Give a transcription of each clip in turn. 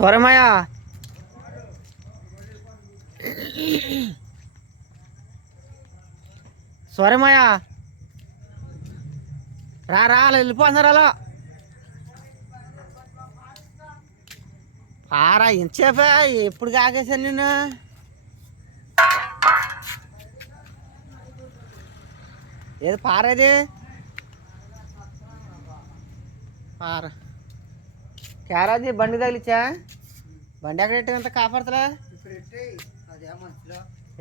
సోరమయ్య సోరమయ్య రా రా అలా వెళ్ళిపోతున్నారు అలా. ఆరా ఎంతసేపే ఎప్పుడు కాకేశాను నేను ఏది పారేది? పార. క్యారాజీ బండి తగిలిచ్చా? బండి ఎక్కడ పెట్టినంత కాపాడుతలే?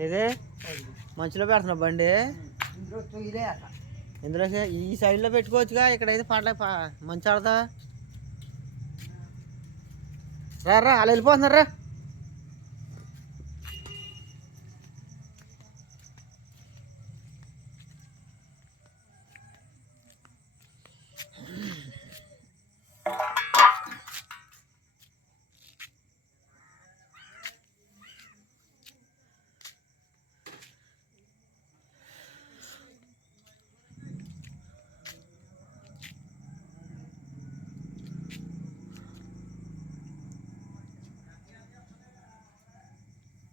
ఏది? మంచులో పెడుతున్నావు బండి? ఇందులో ఈ సైడ్లో పెట్టుకోవచ్చుగా? ఇక్కడైతే పడలే మంచి ఆడదా రా రా అలా వెళ్ళిపోతున్నారు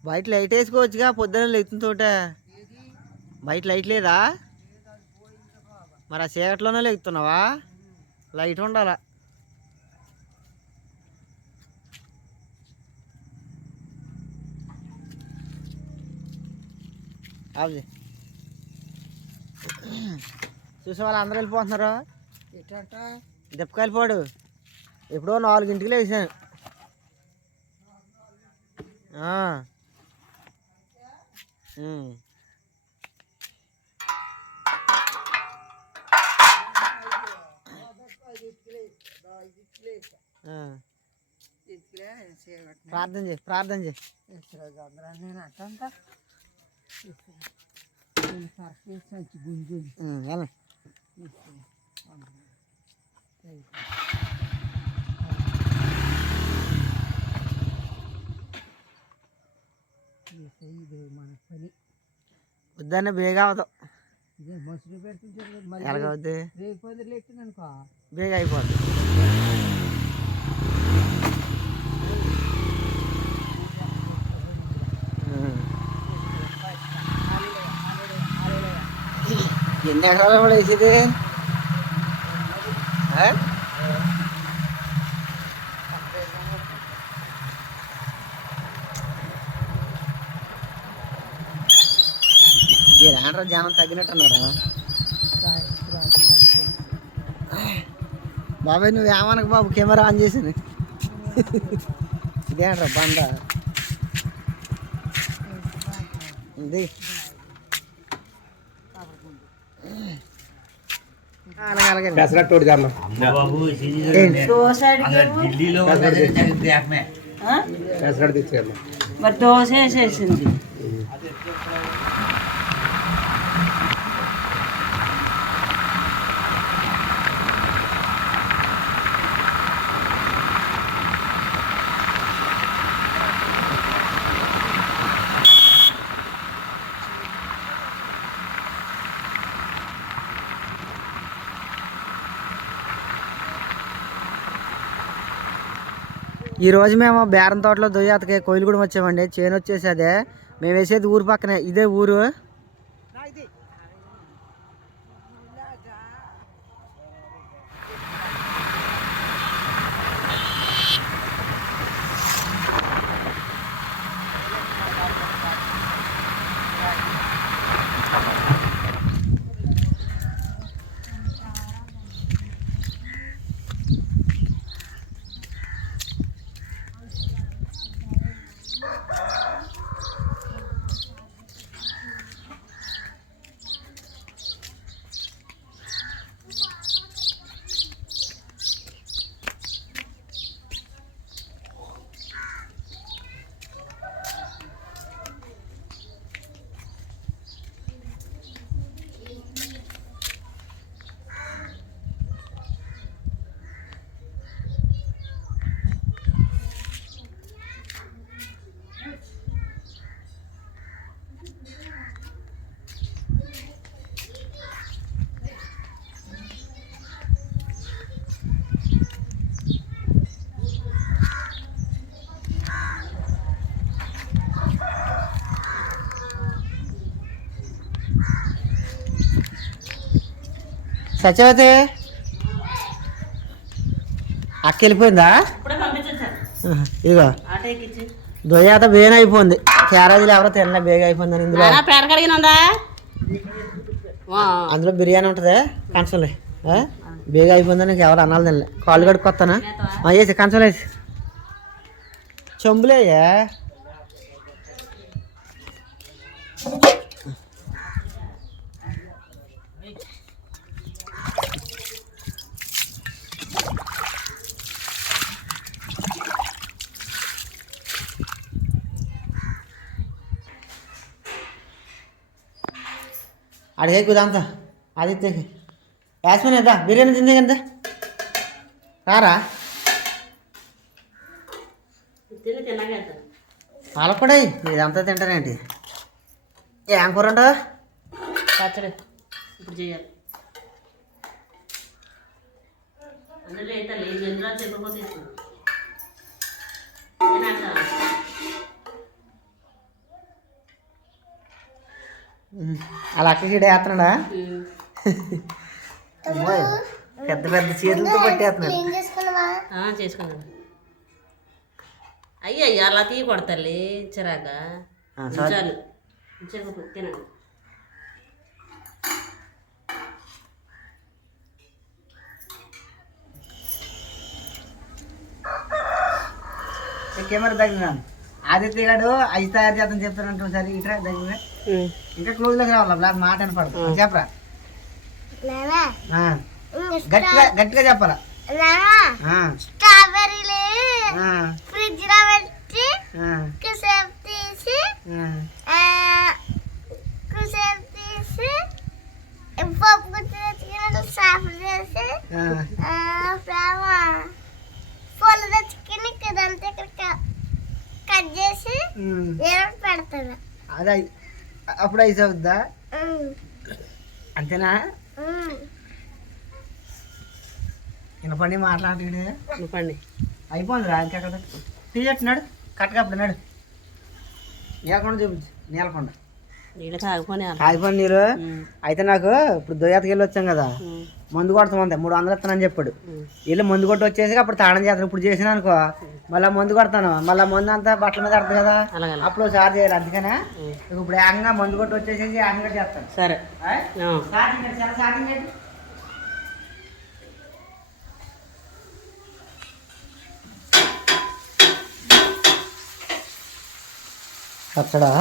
బయట లైట్ వేసుకోవచ్చుగా పొద్దున లెత్తున తోట బయట లైట్ లేదా? మరి ఆ చీకట్లోనే లెగుతున్నావా లైట్ ఉండాలా? అది చూసే వాళ్ళు అందరూ వెళ్ళిపోతున్నారు. ఎట్టంట దెప్పకాయలు పోడు. ఎప్పుడో నాలుగింటికి లేచాను ఆ. ఉమ్. ఆ. ఇదిలే చేయబట్టిన Mm. Mm. ప్రార్థన చేయి ప్రార్థన చేయి. నేను అట్టంట గుంజు ಇದು ಮನಪನಿ ಉದ್ದಾನೆ ಬೇಗ ಆವದು ಇದೇ ಮೊಸರು ಬೇಡ್ತೀನಿ ಯಾರಿಗಾವದ್ದೆ ಬೇಗ ಬಂದ್ರೆ ಲೇಟ್ ಅನ್ಕೋ ಬೇಗ ಆಯ್ಬೋದು എന്നാ സാധനം വിളിച്ചത് ഏ రాండ్ర జనం తగ్గినట్టున్నారా? బాబాయ్ నువ్వు ఏమనకు బాబు? కెమెరా ఆన్ చేసింది. ఇదేంట్రా బంద తెచ్చేద్దాం మరి దోశ వేసేసింది. ఈరోజు మేము బేరం తోటలో దొయ్యాతకి కోయిలగూడెం వచ్చామండి. చేను వచ్చేసి అదే. మేము వేసేది ఊరు పక్కనే. ఇదే ఊరు. సత్యవతి? అక్క వెళ్ళిపోయిందా? ఎక్కించి. దొయ్యాత బేన అయిపోయింది. క్యారేజీలు ఎవరో తినలే బేగ అయిపోయిందని ఇందులో. అందులో బిర్యానీ ఉంటుంది ఆ? బేగ అయిపోయిందని నీకు ఎవరు అన్నాలు తినలే. కాళ్ళు కడుక్కొస్తానా వేసి కంచంలో వేసి చెంబులేయా అడిగే కుదాంతా ఆదిత్యకి యాస్మిన్ ఇద్దా బిర్యానీ తిందే కదా రారా? తిని తిన్నాక పాలపడాయి ఇదంతా తింటానేంటి ఏం కూర ఉండవు పచ్చడి. ఇప్పుడు చేయాలి. అందులో అయితే లేదు ఎందులో చెప్పకపోతే అలా అక్కకి వేస్తున్నాడా? అమ్మాయి పెద్ద పెద్ద చేతులతో పట్టేస్తున్నాడు. చేసుకున్నాను. అయ్యయ్య అలా తీయకూడదు తల్లి చిరాక. చాలు తినండి. ఈ కెమెరా తగిలినాను ఆదిత్య గారు ఐదు తయారు చేద్దాం చెప్తానంటు సరే ఇట్రా తగిలిన ఇంకా క్లోజ్లోకి రావాలా? బ్లాక్ మాట వినపడదు. చెప్పరా. గట్టిగా గట్టిగా. స్ట్రాబెర్రీలు. ఫ్రిడ్జ్లో పెట్టి. కుసేపు తీసి కుసేపు తీసి పప్పు తెచ్చుకుని సాఫ్ చేసి పూలు తెచ్చుకుని ఇదంతా ఇక్కడ కట్ చేసి. ఏదో పెడతాను. అదే అప్పుడు ఐదు అవుద్దా? అంతేనా. వినపండి మాట్లాడే పండి అయిపోయింది రా ఇంకెక్కడ తీయట్టున్నాడు కట్టకప్పుడు నాడు నీలకొండ చూపించు నీలకొండ. నీళ్ళు కాకపోతే అయిపోయింది నీరు అయితే నాకు ఇప్పుడు దొయ్యాతకి వెళ్ళి వచ్చాం కదా మందు కొడతామంతే మూడు వందలు ఇస్తానని చెప్పాడు. వెళ్ళి మందు కొట్టి వచ్చేసి అప్పుడు తాళం చేస్తాను ఇప్పుడు చేసిన అనుకో మళ్ళీ మందు కొడతాను. మళ్ళీ మందు అంతా బట్టల మీద పడుతుంది కదా. అప్పుడు సార్ చేయాలి. అందుకనే ఇప్పుడు ఏకంగా మందు కొట్టి వచ్చేసేసి ఏకంగా చేస్తాను. సరే. పచ్చడా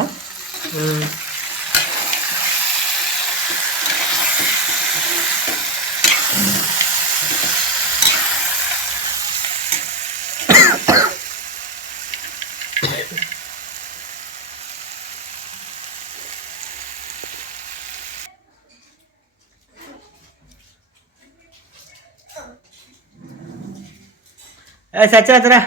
ఏ సత్యవతిరా